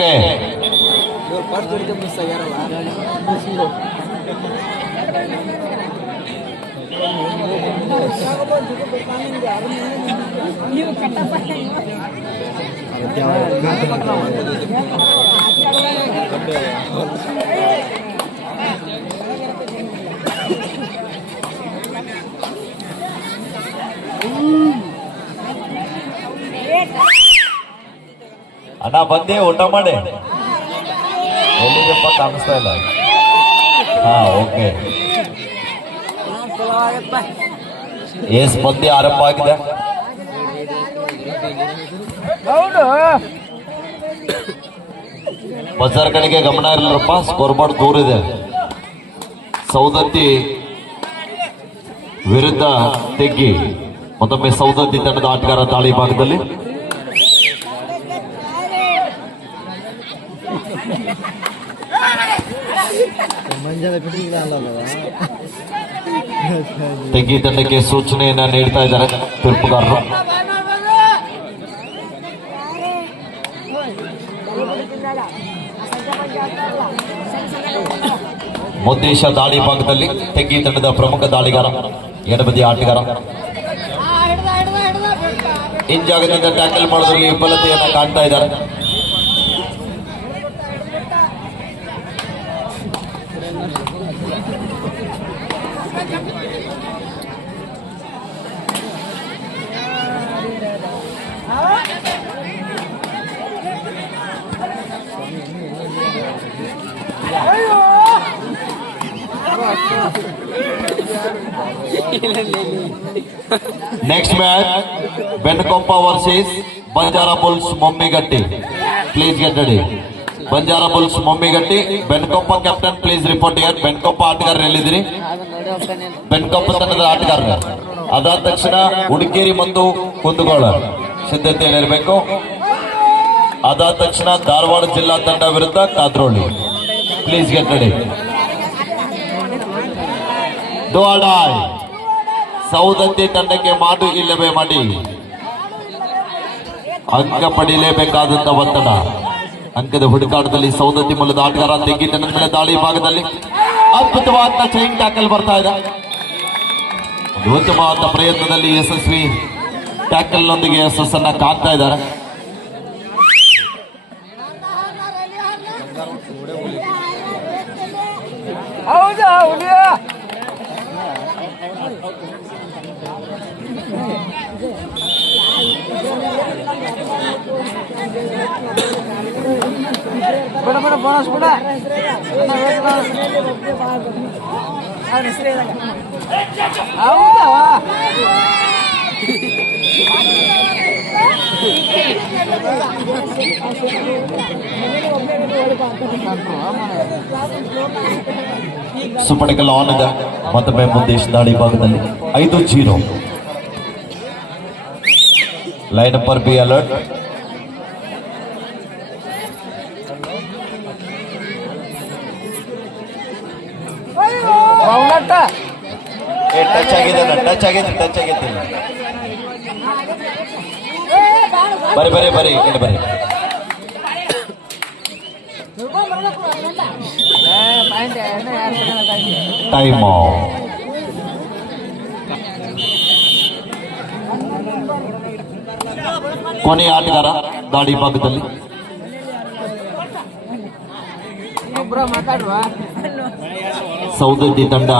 Okay. ಅಣ್ಣ ಬಂದೆ ಊಟ ಮಾಡಿ ಎಲ್ಲಿದೆಪ್ಪ ಕಾಣಿಸ್ತಾ ಇಲ್ಲ. ಹಾ ಓಕೆ. ಏಸ್ ಮಂದಿ ಆರಂಭ ಆಗಿದೆ. ಬಜಾರ್ ಕಡೆಗೆ ಗಮನ ಇರಲಿಲ್ಲಪ್ಪ, ಸ್ಕೋರ್ ಬೋರ್ಡ್ ದೂರ ಇದೆ. ಸೌದತ್ತಿ ವಿರುದ್ಧ ತೆಗ್ಗಿ. ಮತ್ತೊಮ್ಮೆ ಸೌದತ್ತಿ ತಂಡದ ಆಟಗಾರ ತಾಳಿ ಭಾಗದಲ್ಲಿ. ತೆಗ್ಗಿ ತಂಡಕ್ಕೆ ಸೂಚನೆಯನ್ನ ನೀಡ್ತಾ ಇದ್ದಾರೆ ತೀರ್ಪುಗಾರರು. ಮುದ್ದೇಶ ದಾಳಿ ಭಾಗದಲ್ಲಿ ತೆಗ್ಗಿ ತಂಡದ ಪ್ರಮುಖ ದಾಳಿಗಾರ, ಎಡಬದಿ ಆಟಗಾರ. ಹಿಂಜಾಗದಿಂದ ಟ್ಯಾಕಲ್ ಮಾಡೋದ್ರಲ್ಲಿ ವಿಫಲತೆಯನ್ನ ಕಾಣ್ತಾ ಇದ್ದಾರೆ. Next match, Benkompa versus Banjara Bulls Mummigatti. Please get ready. Banjara Bulls Mummigatti. Benkompa captain, please report here. Benkompa ಆಟಗಾರ ಎಲ್ಲಿದ್ದೀರಿ? Benkompa ತಂಡದ ಆಟಗಾರ. ಅದಾದ ತಕ್ಷಣ ಹುಡುಗೇರಿ ಮತ್ತು ಕುಂದಗೋಳ ಸಿದ್ಧತೆಯಲ್ಲಿರಬೇಕು. ಅದಾದ ತಕ್ಷಣ ಧಾರವಾಡ ಜಿಲ್ಲಾ ತಂಡ ವಿರುದ್ಧ ಕಾದ್ರೋಳಿ. Please get ready. ದೋಡಾಯ್ ಸೌದತ್ತಿ ತಂಡಕ್ಕೆ ಮಾಡು ಇಲ್ಲವೇ ಮಾಡಿ ಅಂಕ ಪಡೆಯಲೇಬೇಕಾದಂತ ಒತ್ತಡ. ಅಂಕದ ಹುಡುಕಾಟದಲ್ಲಿ ಸೌದತ್ತಿ ಮೂಲದ ಆಟಗಾರ ತೆಗ್ಗಿ ತಂಡದ ಮೇಲೆ ದಾಳಿ ಭಾಗದಲ್ಲಿ ಅದ್ಭುತವಾದ ಚೈನ್ ಟ್ಯಾಕಲ್ ಬರ್ತಾ ಇದೆ. ಉತ್ತಮವಾದ ಪ್ರಯತ್ನದಲ್ಲಿ ಯಶಸ್ವಿ ಟ್ಯಾಕಲ್ ನೊಂದಿಗೆ ಯಶಸ್ಸನ್ನ ಕಾಣ್ತಾ ಇದ್ದಾರೆ. ಸುಪಡಿಕಲ್ ಆನ್ ಇದೆ. ಮತ್ತೊಮ್ಮೆ ಮುದ್ದೇಶ ದಾಳಿ ಭಾಗದಲ್ಲಿ 5-0. Line number be alert. Touch ಆಗಿದೆ, ಟಚ್ ಆಗಿದೆ, ಟಚ್ ಆಗಿದೆ. ಬರಿ ಬರಿ ಬರಿ ಇಲ್ಲಿ ಬರಿ. ಟೈಮ್ ಕೊನೆಯ ಆಟಗಾರ ದಾಳಿ ಭಾಗದಲ್ಲಿ. ಸೌದತ್ತಿ ತಂಡ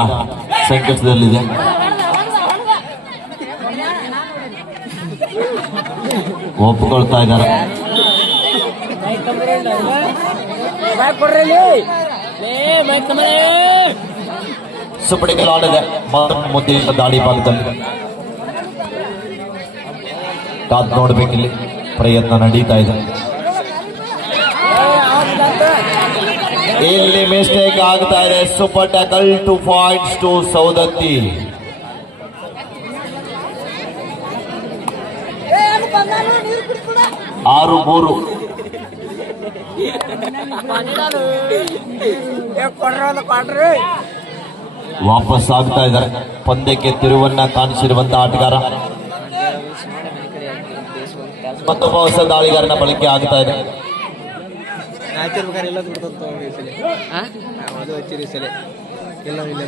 ಸಂಕಟದಲ್ಲಿದೆ. ಒಪ್ಪಿಕೊಳ್ತಾ ಇದ್ದಾರೆ. ಸುಪಡಿಕಲ್ ಆಡಿದೆ ಮುದ್ದೇಶ ದಾಳಿ ಭಾಗದಲ್ಲಿ. ಕಾದ್ ನೋಡ್ಬೇಕಿಲ್ಲಿ, ಪ್ರಯತ್ನ ನಡೀತಾ ಇದೆ. ಇಲ್ಲಿ ಮಿಸ್ಟೇಕ್ ಆಗ್ತಾ ಇದೆ. Super tackle 2 points to Saundatti. ಆರು 3 ವಾಪಸ್ ಆಗ್ತಾ ಇದ್ದಾರೆ. ಪಂದ್ಯಕ್ಕೆ ತಿರುವನ್ನ ಕಾಣಿಸಿರುವಂತಹ ಆಟಗಾರ ಮತ್ತೊಬ್ಬ ಹೊಸ ದಾಳಿಗಾರನ ಬಳಕೆ ಆಗ್ತಾ ಇದೆ. ಆಚರ್ಬೇಕಾರೆ ಎಲ್ಲ ದುಡ್ದು ಈ ಸಲ ಅದು ಹಚ್ಚಿರಿ ಈ ಸಲ ಎಲ್ಲ ಇಲ್ಲ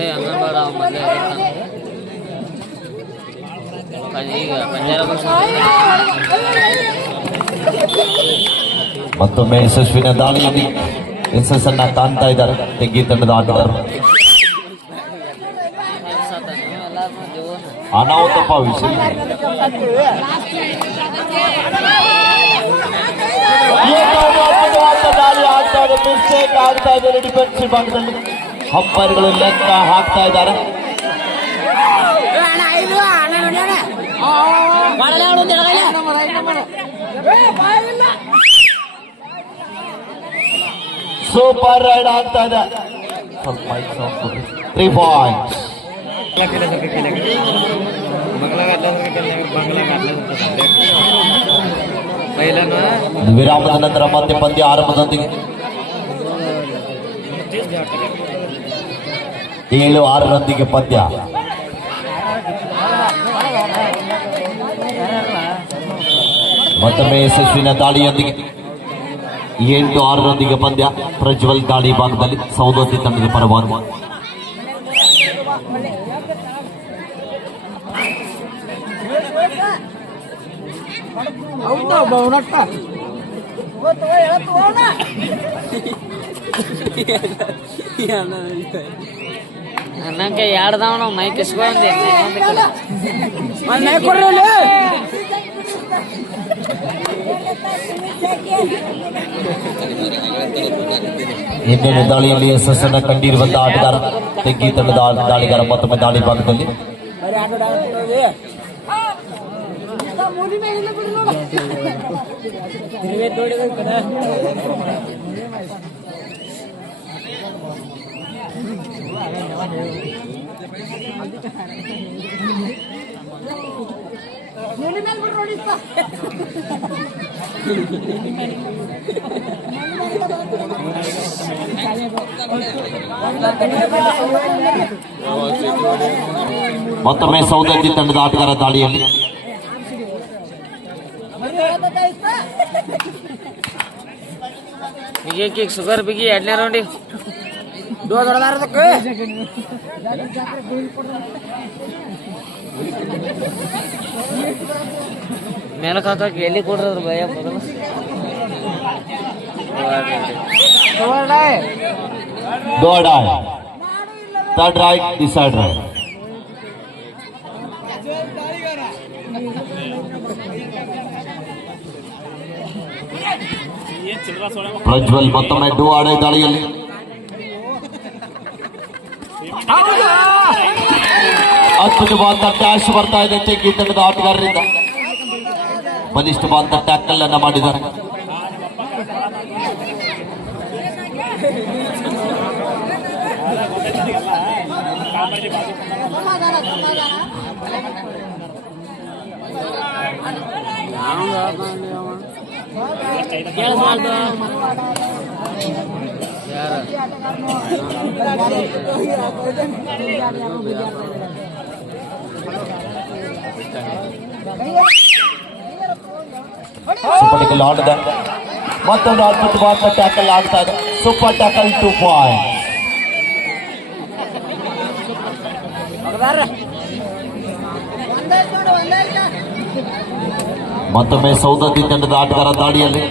ಏ ಬೇಡ ಮೊದಲೇ ಈಗ ಮತ್ತೊಮ್ಮೆ ಯಶಸ್ವಿನ ದಾಳಿಯಲ್ಲಿ ಯಶಸ್ಸನ್ನ ಕಾಣ್ತಾ ಇದ್ದಾರೆ ತೆಗ್ಗಿ ತಂಡದ ಆಟಗಾರರು. ಅನಾಹುತಪ್ಪ ವಿಷಯ ದಾಳಿ ಆಗ್ತಾ ಇದೆ, ಮಿಸ್ಟೇಕ್ ಆಗ್ತಾ ಇದೆ ಡಿಫೆನ್ಸಿವ್ ಭಾಗದಲ್ಲಿ. ಅಂಪೈರ್ಗಳು ಲೆಕ್ಕ ಹಾಕ್ತಾ ಇದ್ದಾರೆ. ಸೂಪರ್ ರೈಡ್ ಆಗ್ತಾ ಇದೆ. 3 ಪಾಯಿಂಟ್ಸ್. ವಿರಾಮದ ನಂತರ ಮತ್ತೆ ಪಂದ್ಯ ಆರಂಭದೊಂದಿಗೆ 7-6 ಪಂದ್ಯ. ಮತ್ತೊಮ್ಮೆ ಯಶಸ್ವಿನ ದಾಳಿಯೊಂದಿಗೆ 8-6 ಪಂದ್ಯ. ಪ್ರಜ್ವಲ್ ದಾಳಿ ಭಾಗದಲ್ಲಿ ಸೌದತ್ತಿ ತಂಡದ ಪರವಾಗಿ. ಅನ್ನಕ್ಕೆ ಎರಡ್ದಾವ ನಾವು ಮೈಕ್ ಇಸ್ಕೊಂಡೆ ಇನ್ನೊಂದು ದಾಳಿಯಲ್ಲಿ ಯಶಸ್ಸನ್ನು ಕಂಡಿರುವಂತಹ ಆಟಗಾರ ತೆಗ್ಗಿ ತಂಡದ ದಾಳಿಗಾರ ಮತ್ತೊಮ್ಮೆ ದಾಳಿ ಭಾಗದಲ್ಲಿ. ಮತ್ತೊಮ್ಮೆ ಸೌದತ್ತಿ ತಂಡದ ಆಟಗಾರ ದಾಳಿಯಲ್ಲಿ. ಬಿಗಿ ಶುಗರ್ ಬಿಗಿ 2ನೇ ರೌಂಡಿ ಮೇಲಕ್ಕೆ ಹಾಕಕ್ಕೆ ಎಲ್ಲಿ ಕೊಡ್ರದ್ರ ಭಯ ಮೊದಲು. Third right decide right. Prajwal ಮತ್ತೊಮ್ಮೆ ಡೂ ಆಡೋ ದಾಳಿಯಲ್ಲಿ. ಅದ್ಭುತವಾದ ಡ್ಯಾಶ್ ಬರ್ತಾ ಇದೆ ತೆಗ್ಗಿ ತಂಡದ ಆಟಗಾರರಿಂದ. ಬಲಿಷ್ಠವಾದ ಟ್ಯಾಕಲ್ ಅನ್ನ ಮಾಡಿದ್ದಾರೆ. ಸೂಪರ್ ಟ್ಯಾಕಲ್ ಆಡಿದ. ಮತ್ತೊಂದು ಅದ್ಭುತವಾದ ಟ್ಯಾಕಲ್ ಆಗ್ತಾ ಇದೆ. Super tackle 2 point. ಮತ್ತೊಮ್ಮೆ ಸೌದತ್ತಿ ತಂಡದ ಆಟಗಾರ ದಾಳಿಯಲ್ಲಿ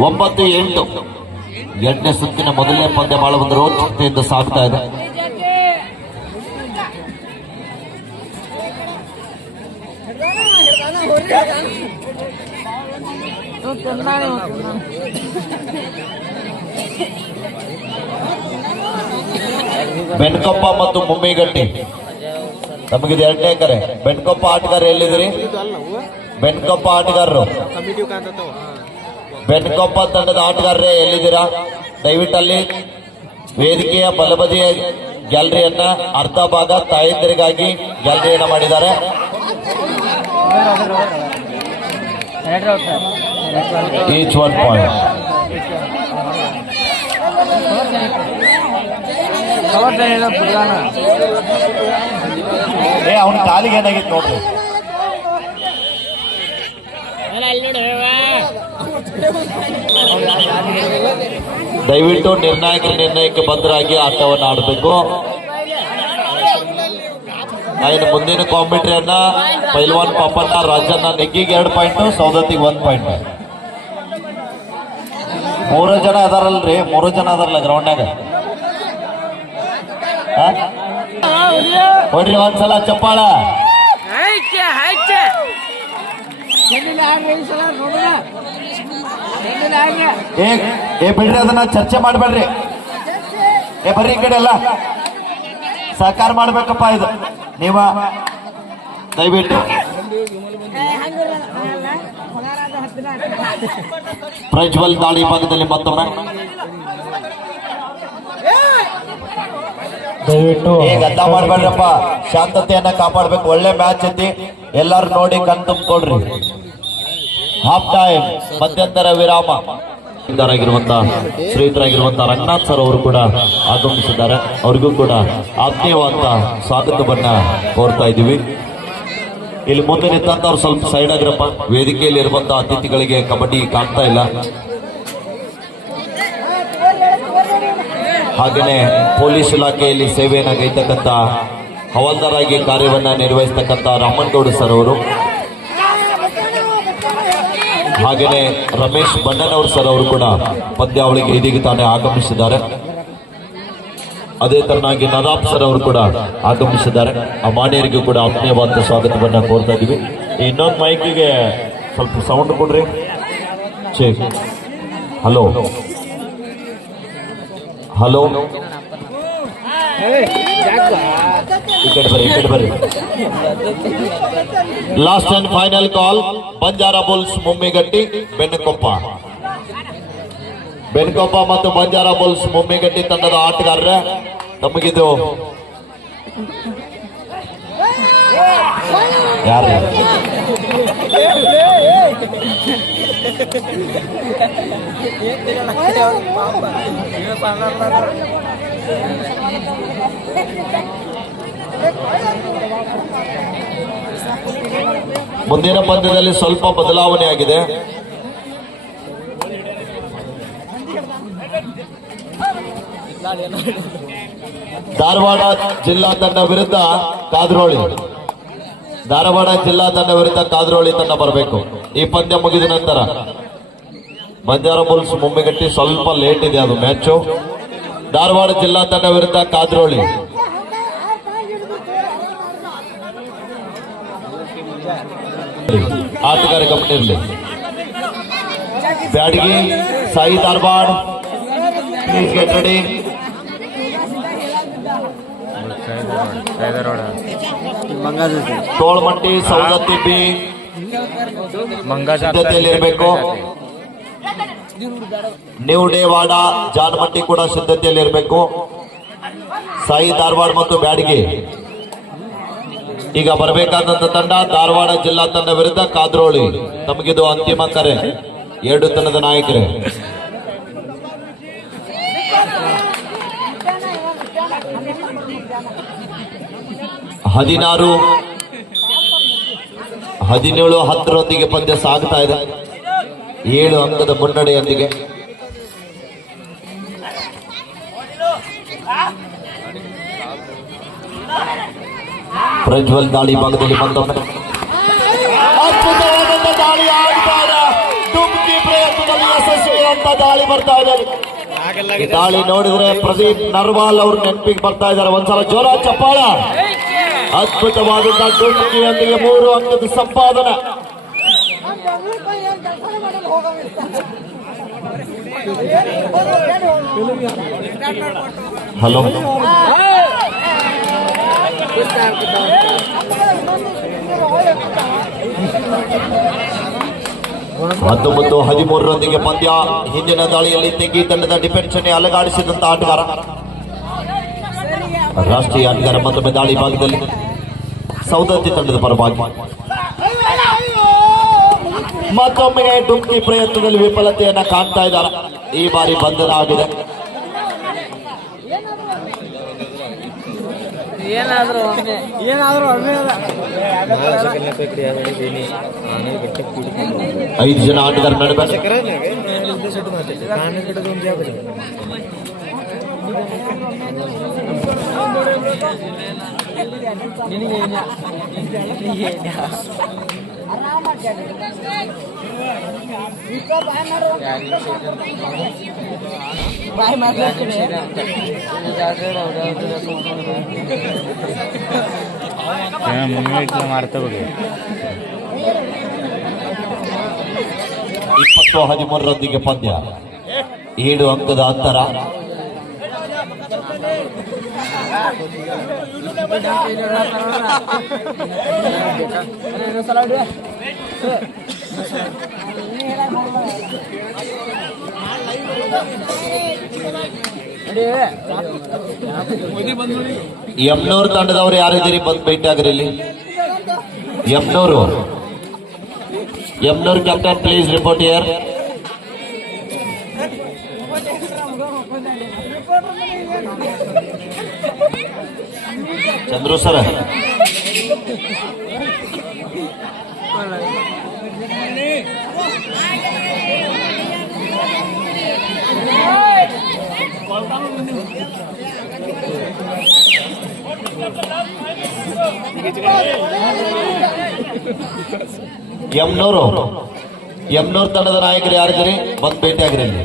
9-8. 8ನೇ ಸುತ್ತಿನ ಮೊದಲನೇ ಪಂದ್ಯ ಬಹಳ ಒಂದು ರೋಚಕತೆಯಿಂದ ಸಾಗ್ತಾ ಇದೆ. ಬೆನ್ಕೊಪ್ಪ ಮತ್ತು ಮುಮ್ಮಿಗಟ್ಟಿ ನಮಗಿದು 2ನೇ ಕರೆ. ಬೆನ್ಕೊಪ್ಪ ಆಟಗಾರ ಎಲ್ಲಿದ್ರಿ? ಬೆನ್ಕೊಪ್ಪ ಆಟಗಾರರು, ಬೆನ್ಕೊಪ್ಪ ತಂಡದ ಆಟಗಾರರೇ ಎಲ್ಲಿದ್ದೀರಾ? ದಯವಿಟ್ಟು ಅಲ್ಲಿ ವೇದಿಕೆಯ ಬಲಬದಿಯ ಗ್ಯಾಲರಿಯನ್ನ ಅರ್ಧ ಭಾಗ ತಾಯಂದಿರಿಗಾಗಿ ಗ್ಯಾಲರಿಯನ್ನ ಮಾಡಿದ್ದಾರೆ. Each 1 point. ಅವನ ಕಾಲಿಗೆ ಏನಾಗಿತ್ತು ನೋಡ್ರಿ. ದಯವಿಟ್ಟು ನಿರ್ಣಯಕ್ಕೆ ಬದ್ಧರಾಗಿ ಆಟವನ್ನು ಆಡಬೇಕು. ಇನ್ನು ಮುಂದಿನ ಕಾಂಪಿಟೇಟರ್ನ ಪೈಲ್ವಾನ್ ಪಾಪಣ್ಣ ರಾಜಣ್ಣ ನೆಗ್ಗಿಗೆ 2 ಪಾಯಿಂಟ್, ಸೌದತ್ತಿಗೆ 1 ಪಾಯಿಂಟ್. 3 ಜನ ಅದಾರಲ್ರಿ, 3 ಜನ ಅದಾರಲ್ಲ ಗ್ರೌಂಡ್ನಾಗ. ಹೊಡ್ರಿ ಒಂದ್ಸಲ ಚಪ್ಪಾಳ. ಏ ಬಿಡ್ರಿ, ಅದನ್ನ ಚರ್ಚೆ ಮಾಡ್ಬೇಡ್ರಿ. ಬರ್ರಿ ಈ ಕಡೆ ಎಲ್ಲ ಸಹಕಾರ ಮಾಡ್ಬೇಕಪ್ಪ. ಇದು ನೀವ ದಯವಿಟ್ಟು ಪ್ರಜ್ವಲ್ ದಾಳಿ ಭಾಗದಲ್ಲಿ ಮತ್ತೊಮ್ಮೆ ದಯವಿಟ್ಟು ಗದ್ದ ಮಾಡ್ಬೇಡ್ರಪ್ಪ, ಶಾಂತತೆಯನ್ನ ಕಾಪಾಡ್ಬೇಕು. ಒಳ್ಳೆ ಮ್ಯಾಚ್ ಐತಿ, ಎಲ್ಲಾರು ನೋಡಿ ಕಣ್ ತುಂಬಿಕೊಡ್ರಿ. ಹಾಫ್ ಟೈಮ್ ಮಧ್ಯಂತರ ವಿರಾಮ. ಆಗಿರುವಂತಹ ಶ್ರೀತರಾಗಿರುವಂತಹ ರಂಗನಾಥ್ ಸರ್ ಅವರು ಕೂಡ ಆಗಮಿಸಿದ್ದಾರೆ. ಅವರಿಗೂ ಕೂಡ ಆತ್ಮೀಯವಾದ ಸ್ವಾಗತವನ್ನ ಕೋರ್ತಾ ಇದ್ದೀವಿ. ಇಲ್ಲಿ ಮುಂದೆ ನಿಂತವ್ರು ಸ್ವಲ್ಪ ಸೈಡ್ ಆಗಿರಪ್ಪ. ವೇದಿಕೆಯಲ್ಲಿ ಇರುವಂತಹ ಅತಿಥಿಗಳಿಗೆ ಕಬಡ್ಡಿ ಕಾಣ್ತಾ ಇಲ್ಲ. ಹಾಗೆಯೇ ಪೊಲೀಸ್ ಇಲಾಖೆಯಲ್ಲಿ ಸೇವೆಯನ್ನ ಗೈತಕ್ಕಂಥ ಹವಾಲ್ದಾರಾಗಿ ಕಾರ್ಯವನ್ನ ನಿರ್ವಹಿಸತಕ್ಕಂಥ ರಾಮನಗೌಡ ಸರ್ ಅವರು, ಹಾಗೆಯೇ ರಮೇಶ್ ಬಣ್ಣನವ್ರ ಸರ್ ಅವರು ಕೂಡ ಪಂದ್ಯಾವಳಿಗೆ ಇದೀಗ ತಾನೇ ಆಗಮಿಸಿದ್ದಾರೆ. ಅದೇ ತರನಾಗಿ ನದಾಬ್ ಸರ್ ಅವರು ಕೂಡ ಆಗಮಿಸಿದ್ದಾರೆ. ಆ ಮಾನ್ಯರಿಗೂ ಕೂಡ ಆತ್ಮೀಯವಾದ ಸ್ವಾಗತವನ್ನ ಕೋರ್ತಾ ಇದ್ದೀವಿ. ಇನ್ನೊಂದು ಮೈಕಿಗೆ ಸ್ವಲ್ಪ ಸೌಂಡ್ ಕೊಡ್ರಿ. ಹಲೋ ಹಲೋ, ಈ ಕಡೆ ಬರ್ರಿ. Last and final call, Banjara bulls Mummigatti Bennakoppa ಮತ್ತು ಬಂಜಾರಾ ಬುಲ್ಸ್ ಮುಮ್ಮಿಗಟ್ಟಿ ತಂಡದ ಆಟಗಾರರೇ, ತಮಗಿದು ಯಾರು ಮುಂದಿನ ಪಂದ್ಯದಲ್ಲಿ ಸ್ವಲ್ಪ ಬದಲಾವಣೆ ಆಗಿದೆ. ಧಾರವಾಡ ಜಿಲ್ಲಾ ತಂಡ ವಿರುದ್ಧ ಕಾದ್ರೋಳಿ, ಧಾರವಾಡ ಜಿಲ್ಲಾ ತಂಡ ವಿರುದ್ಧ ಕಾದ್ರೋಳಿ ತಂಡ ಬರಬೇಕು. ಈ ಪಂದ್ಯ ಮುಗಿದ ನಂತರ ಬಂಜಾರಾ ಬುಲ್ಸ್ ಮುಮ್ಮಿಗಟ್ಟಿ ಸ್ವಲ್ಪ ಲೇಟ್ ಇದೆ ಅದು ಮ್ಯಾಚು. ಧಾರವಾಡ ಜಿಲ್ಲಾ ತಂಡ ವಿರುದ್ಧ ಕಾದ್ರೋಳಿ. ಆಟಗಾರ ಗಮನಿರಲಿ. Byadagi Sai Dharwad, please get ready. Tolmatti Saundatti B ಸಿದ್ಧತೆಯಲ್ಲಿರಬೇಕು. ನ್ಯೂ ಡೇವಾಡ ಜಾನಮಟ್ಟಿ ಕೂಡ ಸಿದ್ಧತೆಯಲ್ಲಿರಬೇಕು. ಸಾಯಿ ಧಾರವಾಡ ಮತ್ತು ಬ್ಯಾಡಗಿ ಈಗ ಬರಬೇಕಾದಂತ ತಂಡ ಧಾರವಾಡ ಜಿಲ್ಲಾ ತಂಡ ವಿರುದ್ಧ ಕಾದ್ರೋಳಿ. ತಮಗಿದು ಅಂತಿಮ ಕರೆ. 2 ತಂಡದ ನಾಯಕರೇ. ಹದಿನಾರು 17 10ರೊಂದಿಗೆ ಪಂದ್ಯ ಸಾಗ್ತಾ ಇದೆ. 7 ಅಂಕದ ಮುನ್ನಡೆಯೊಂದಿಗೆ. ಪ್ರಜ್ವಲ್ ದಾಳಿ ಭಾಗದಲ್ಲಿ ಮತ್ತೊಮ್ಮೆ ಅದ್ಭುತವಾದಂತ ದಾಳಿ ಆಡ್ತಾ ಇದೆ. ಡುಮ್ಕಿ ಪ್ರಯತ್ನದಲ್ಲಿ ಯಶಸ್ವಿಯಾದಂತ ದಾಳಿ ಬರ್ತಾ ಇದೆ. ಈ ದಾಳಿ ನೋಡಿದ್ರೆ ಪ್ರದೀಪ್ ನರ್ವಾಲ್ ಅವರು ನೆನಪಿಗೆ ಬರ್ತಾ ಇದ್ದಾರೆ. ಒಂದ್ಸಲ ಜೋರ ಚಪ್ಪಾಳ. ಅದ್ಭುತವಾದಂತಹ ಡುಮ್ಕಿಯೊಂದಿಗೆ 3 ಅಂಕದ ಸಂಪಾದನೆ. ಹಲೋ, 19-13ರೊಂದಿಗೆ ಪಂದ್ಯ. ಹಿಂದಿನ ದಾಳಿಯಲ್ಲಿ ತೆಂಗಿ ತಂಡದ ಡಿಫೆನ್ಸ್ ಅನ್ನು ಅಲಗಾಡಿಸಿದಂತ ಆಟಗಾರ, ರಾಷ್ಟ್ರೀಯ ಆಟಗಾರ ಮತ್ತೊಮ್ಮೆ ದಾಳಿ ಭಾಗದಲ್ಲಿ ಸೌದತ್ತಿ ತಂಡದ ಪರವಾಗಿ. ಮತ್ತೊಮ್ಮೆ ಡುಮ್ಕಿ ಪ್ರಯತ್ನದಲ್ಲಿ ವಿಫಲತೆಯನ್ನ ಕಾಣ್ತಾ ಇದ್ದಾರೆ. ಈ ಬಾರಿ ಬಂಧನ ಆಗಿದೆ. ಏನಾದ್ರು ಒಮ್ಮೆ ಐದು ಜನ ಆಟಗಾರ ನಡುವೆ ಮಾಡ್ತಾ ಹೋಗಿ 20-13 ಪಂದ್ಯ 7 ಅಂಕದ ಅಂತರ. ಯಮ್ನೂರ್ ತಂಡದವ್ರು ಯಾರಿದ್ದೀರಿ ಬಂದು ಭೇಟಿ ಆಗ್ರಿ ಇಲ್ಲಿ. Yamnur captain please report here. Chandru sir Yamnur ತಂಡದ ನಾಯಕರು ಯಾರಿದ್ದೀರಿ ಬಂದು ಭೇಟಿ ಆಗ್ರಿ ಇಲ್ಲಿ.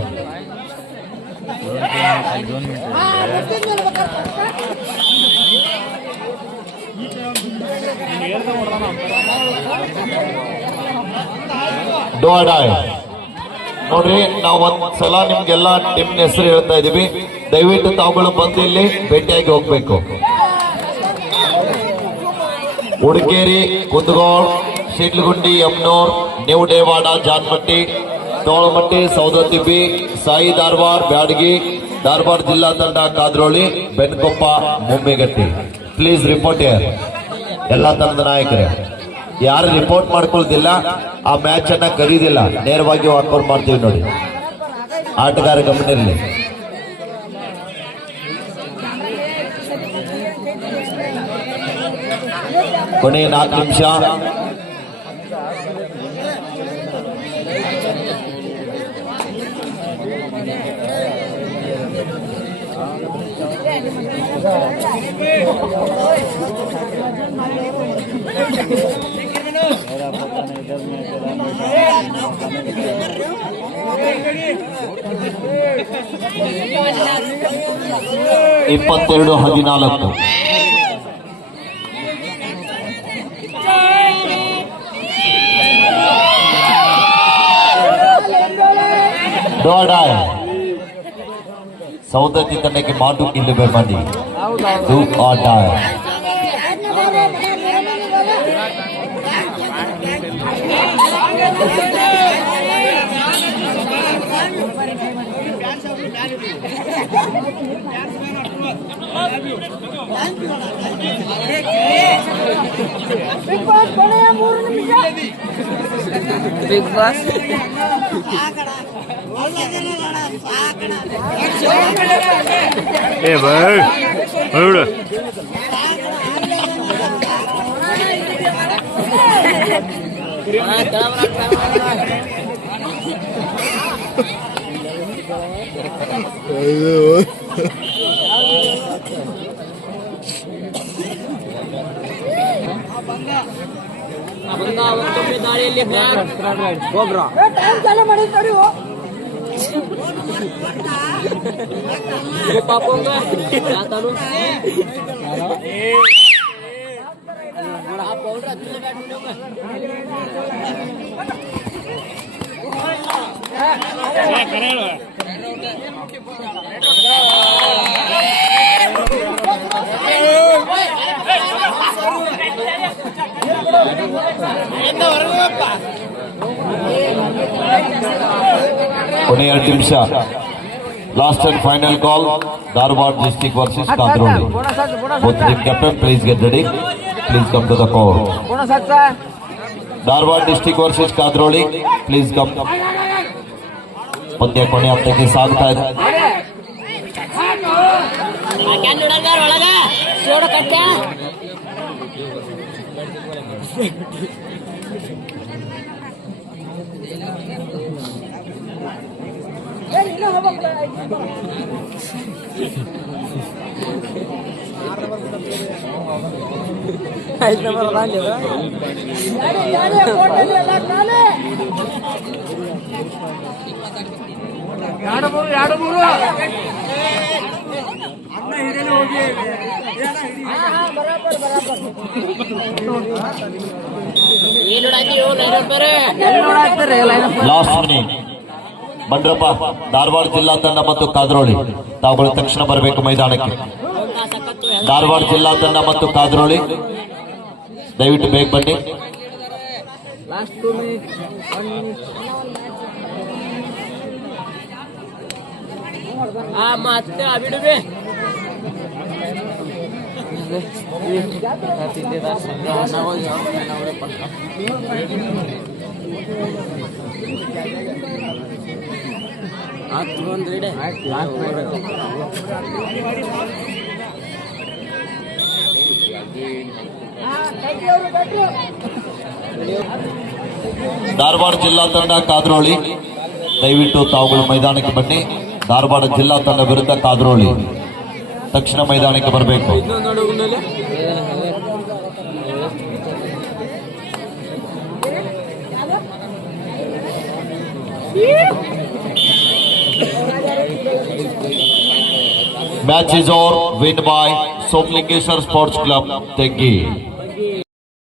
ನೋಡ್ರಿ, ನಾವು ಒಂದ್ಸಲ ನಿಮ್ಗೆಲ್ಲ ಟೀಮ್ ಹೆಸರು ಹೇಳ್ತಾ ಇದೀವಿ. ದಯವಿಟ್ಟು ತಾವುಗಳು ಬಂದು ಇಲ್ಲಿ ಭೇಟಿಯಾಗಿ ಹೋಗ್ಬೇಕು. ಉಡುಕೇರಿ, ಕುಂದಗೋಳ, ಶಿಡ್ಲಗುಂಡಿ, ಯಮ್ನೂರ್, ನ್ಯೂ ಡೇವಾಡ, ಜಾನ್ಮಟ್ಟಿ, ತೋಳಮಟ್ಟಿ, ಸೌದತ್ತಿಬಿ, ಸಾಯಿ ಧಾರವಾಡ, ಬ್ಯಾಡಗಿ, ಧಾರವಾಡ ಜಿಲ್ಲಾ ತಂಡ Kadroli, Benkoppa, Mummigatti. Please report here. ಎಲ್ಲ ತಂಡದ ನಾಯಕರೇ ಯಾರು ರಿಪೋರ್ಟ್ ಮಾಡ್ಕೊಳ್ತಿಲ್ಲ ಆ ಮ್ಯಾಚ್ ಅನ್ನ ಕರೀದಿಲ್ಲ, ನೇರವಾಗಿ ವಾಕೌಟ್ ಮಾಡ್ತೀವಿ ನೋಡಿ. ಆಟಗಾರ ಗಮನ ಇರಲಿ. ಕೊನೆಯ 4 ನಿಮಿಷ. ಇಪ್ಪತ್ತೆರಡು 14. ಸೌದತ್ತಿ ತಂಡಕ್ಕೆ ಮಾಡು ಇಲ್ಲಿ ಬೆಂಬಂದಿ. Do or die. Big boss ಏ ಬಾಯ್ ಹೊರಡು. ದಾಳಿಯಲ್ಲಿ ಗೊಬ್ಬರ ಪಾಪ ಕೊನೆಯ 2 ನಿಮಿಷ. Last and final call. Dharwad district versus Kadroli. Both team captain, please get ready. Please come to the court. Dharwad district versus Kadroli, please come. ಪಂದ್ಯ ಕೊನೆ ಹಂತಕ್ಕೆ ಸಾಗ್ತಾ ಇದೆ. ಒಳಗ ಸೋಡ ಕಟ್ಟ ಲಾಸ್ಟ್ ಮಿನಿಟ್ ಬಂಡ್ರಪ್ಪ ಧಾರವಾಡ ಜಿಲ್ಲಾ ತಂಡ ಮತ್ತು ಕಾದ್ರೋಳಿ ತಾವುಗಳು ತಕ್ಷಣ ಬರಬೇಕು ಮೈದಾನಕ್ಕೆ. ಧಾರವಾಡ ಜಿಲ್ಲಾ ತಂಡ ಮತ್ತು ಕಾದ್ರೋಳಿ ದಯವಿಟ್ಟು ಬೇಗ ಬನ್ನಿ. ಲಾಸ್ಟ್ 2 minutes 1 minute ಮತ್ತೆ ಬಿಡುವೆ ಧಾರವಾಡ ಜಿಲ್ಲಾ ತಂಡ ಕಾದ್ರೋಳಿ ದಯವಿಟ್ಟು ತಾವುಗಳು ಮೈದಾನಕ್ಕೆ ಬನ್ನಿ. ಧಾರವಾಡ ಜಿಲ್ಲಾ ತಂಡ ವಿರುದ್ಧ ಕಾದ್ರೋಳಿ ತಕ್ಷಣ ಮೈದಾನಕ್ಕೆ ಬರಬೇಕು. Match is over, win by Somalingeshwara sports club Teggi.